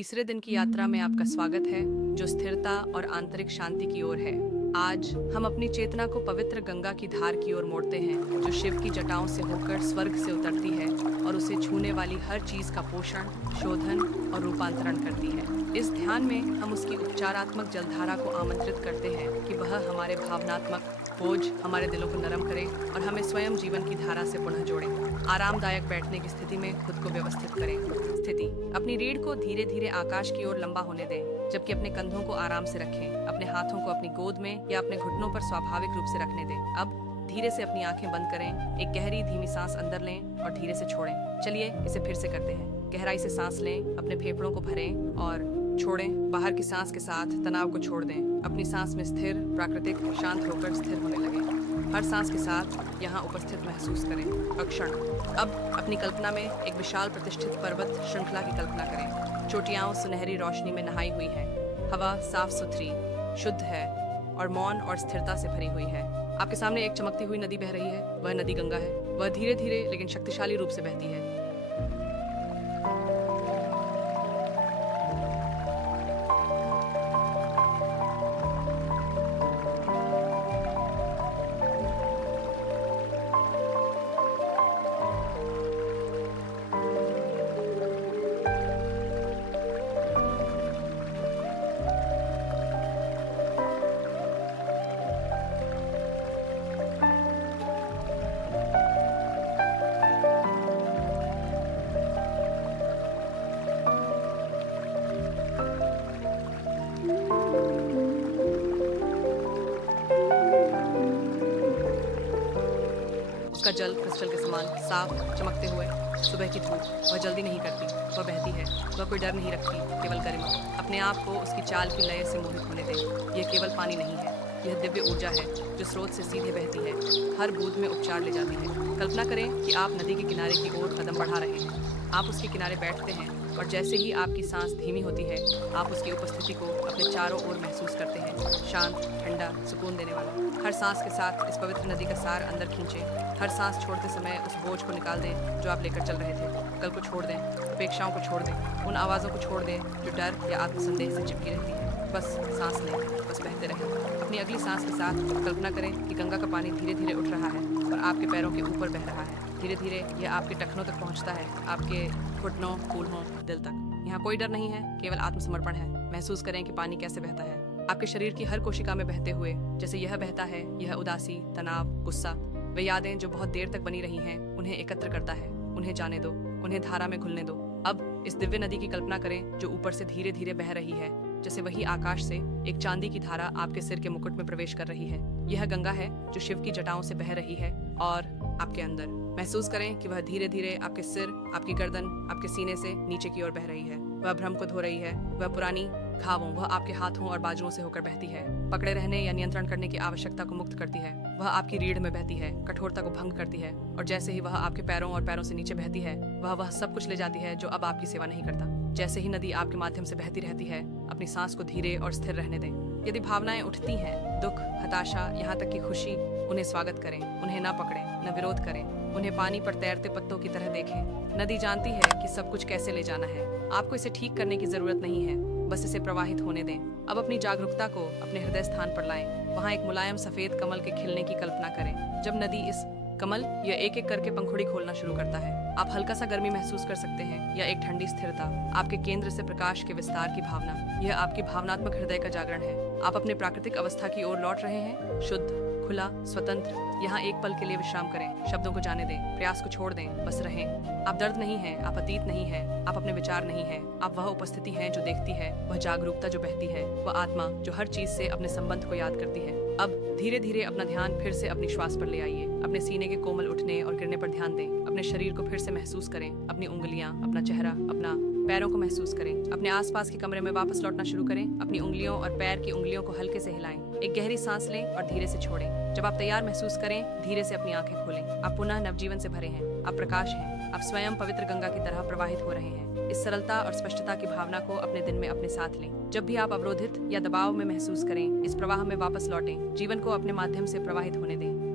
तीसरे दिन की यात्रा में आपका स्वागत है, जो स्थिरता और आंतरिक शांति की ओर है। आज हम अपनी चेतना को पवित्र गंगा की धार की ओर मोड़ते हैं, जो शिव की जटाओं से होकर स्वर्ग से उतरती है और उसे छूने वाली हर चीज का पोषण, शोधन और रूपांतरण करती है। इस ध्यान में हम उसकी उपचारात्मक जलधारा को आमंत्रित करते हैं कि वह हमारे भावनात्मक बोझ, हमारे दिलों को नरम करे और हमें स्वयं जीवन की धारा से पुनः जोड़े। आरामदायक बैठने की स्थिति में खुद को व्यवस्थित करें। स्थिति: अपनी रीढ़ को धीरे धीरे आकाश की ओर लंबा होने दें, जबकि अपने कंधों को आराम से रखें। अपने हाथों को अपनी गोद में या अपने घुटनों पर स्वाभाविक रूप से रखने दें। अब धीरे से अपनी आंखें बंद करें, एक गहरी धीमी सांस अंदर लें और धीरे से छोड़ें। चलिए इसे फिर से करते हैं। गहराई से सांस लें, अपने फेफड़ों को भरें और छोड़ें। बाहर की सांस के साथ तनाव को छोड़ दें। अपनी सांस में स्थिर, प्राकृतिक, शांत होकर स्थिर होने लगें। हर सांस के साथ यहाँ उपस्थित महसूस करें। अक्षण: अब अपनी कल्पना में एक विशाल प्रतिष्ठित पर्वत श्रृंखला की कल्पना करें। चोटियां सुनहरी रोशनी में नहाई हुई हैं। हवा साफ सुथरी, शुद्ध है और मौन और स्थिरता से भरी हुई है। आपके सामने एक चमकती हुई नदी बह रही है। वह नदी गंगा है। वह धीरे धीरे लेकिन शक्तिशाली रूप से बहती है। उसका जल क्रिस्टल के समान साफ चमकते हुए। सुबह की धूप, वह जल्दी नहीं करती, वह बहती है। वह कोई डर नहीं रखती, केवल गरिमा। अपने आप को उसकी चाल की लय से मोहित होने दें। यह केवल पानी नहीं है, यह दिव्य ऊर्जा है जो स्रोत से सीधे बहती है, हर बूंद में उपचार ले जाती है। कल्पना करें कि आप नदी के किनारे की ओर कदम बढ़ा रहे हैं। आप उसके किनारे बैठते हैं और जैसे ही आपकी सांस धीमी होती है, आप उसकी उपस्थिति को अपने चारों ओर महसूस करते हैं। शांत, ठंडा, सुकून देने वाला। हर सांस के साथ इस पवित्र नदी का सार अंदर खींचें। हर सांस छोड़ते समय उस बोझ को निकाल दें जो आप लेकर चल रहे थे। कल को छोड़ दें, अपेक्षाओं को छोड़ दें, उन आवाज़ों को छोड़ दें जो डर या आत्मसंदेह से चिपकी रहती है। बस सांस लें, बस बहते रहें। अपनी अगली सांस के साथ कल्पना करें कि गंगा का पानी धीरे धीरे उठ रहा है और आपके पैरों के ऊपर बह रहा है। धीरे धीरे यह आपके टखनों तक पहुंचता है, आपके घुटनों, कूल्हों, दिल तक। यहाँ कोई डर नहीं है, केवल आत्मसमर्पण है। महसूस करें कि पानी कैसे बहता है, आपके शरीर की हर कोशिका में बहते हुए। जैसे यह बहता है, यह उदासी, तनाव, गुस्सा, वे यादें जो बहुत देर तक बनी रही हैं, उन्हें एकत्र करता है। उन्हें जाने दो, उन्हें धारा में घुलने दो। अब इस दिव्य नदी की कल्पना करें जो ऊपर से धीरे धीरे बह रही है, जैसे वही आकाश से एक चांदी की धारा आपके सिर के मुकुट में प्रवेश कर रही है। यह गंगा है जो शिव की जटाओं से बह रही है और आपके अंदर। महसूस करें कि वह धीरे धीरे आपके सिर, आपकी गर्दन, आपके सीने से नीचे की ओर बह रही है। वह भ्रम को धो रही है। वह पुरानी घावों, वह आपके हाथों और बाजुओं से होकर बहती है। पकड़े रहने या नियंत्रण करने की आवश्यकता को मुक्त करती है। वह आपकी रीढ़ में बहती है, कठोरता को भंग करती है और जैसे ही वह आपके पैरों और पैरों से नीचे बहती है, वह सब कुछ ले जाती है जो अब आपकी सेवा नहीं करता। जैसे ही नदी आपके माध्यम से बहती रहती है, अपनी सांस को धीरे और स्थिर रहने दें। यदि भावनाएं उठती हैं, दुख, हताशा, यहाँ तक कि खुशी, उन्हें स्वागत करें। उन्हें न पकड़ें, न विरोध करें। उन्हें पानी पर तैरते पत्तों की तरह देखें। नदी जानती है कि सब कुछ कैसे ले जाना है। आपको इसे ठीक करने की जरूरत नहीं है, बस इसे प्रवाहित होने दें। अब अपनी जागरूकता को अपने हृदय स्थान पर लाएं। वहाँ एक मुलायम सफेद कमल के खिलने की कल्पना करें। जब नदी इस कमल या एक एक करके पंखुड़ी खोलना शुरू करता है, आप हल्का सा गर्मी महसूस कर सकते हैं या एक ठंडी स्थिरता। आपके केंद्र से प्रकाश के विस्तार की भावना, यह आपकी भावनात्मक हृदय का जागरण है। आप अपने प्राकृतिक अवस्था की ओर लौट रहे हैं, शुद्ध, खुला, स्वतंत्र। यहाँ एक पल के लिए विश्राम करें, शब्दों को जाने दें, प्रयास को छोड़ दें, बस रहें। आप दर्द नहीं हैं, आप अतीत नहीं हैं, आप अपने विचार नहीं हैं। आप वह उपस्थिति हैं जो देखती है, वह जागरूकता जो बहती है, वह आत्मा जो हर चीज से अपने संबंध को याद करती है। अब धीरे धीरे अपना ध्यान फिर से अपनी श्वास पर ले आइए। अपने सीने के कोमल उठने और गिरने पर ध्यान दें। अपने शरीर को फिर से महसूस करें। अपनी उंगलियां, अपना चेहरा, अपना पैरों को महसूस करें। अपने आसपास के कमरे में वापस लौटना शुरू करें। अपनी उंगलियों और पैर की उंगलियों को हल्के से हिलाएं। एक गहरी सांस लें और धीरे से छोड़ें। जब आप तैयार महसूस करें, धीरे से अपनी आंखें खोलें। आप पुनः नवजीवन से भरे हैं। आप प्रकाश हैं। आप स्वयं पवित्र गंगा की तरह प्रवाहित हो रहे हैं। इस सरलता और स्पष्टता की भावना को अपने दिन में अपने साथ लें। जब भी आप अवरोधित या दबाव में महसूस करें, इस प्रवाह में वापस लौटें। जीवन को अपने माध्यम से प्रवाहित होने दें।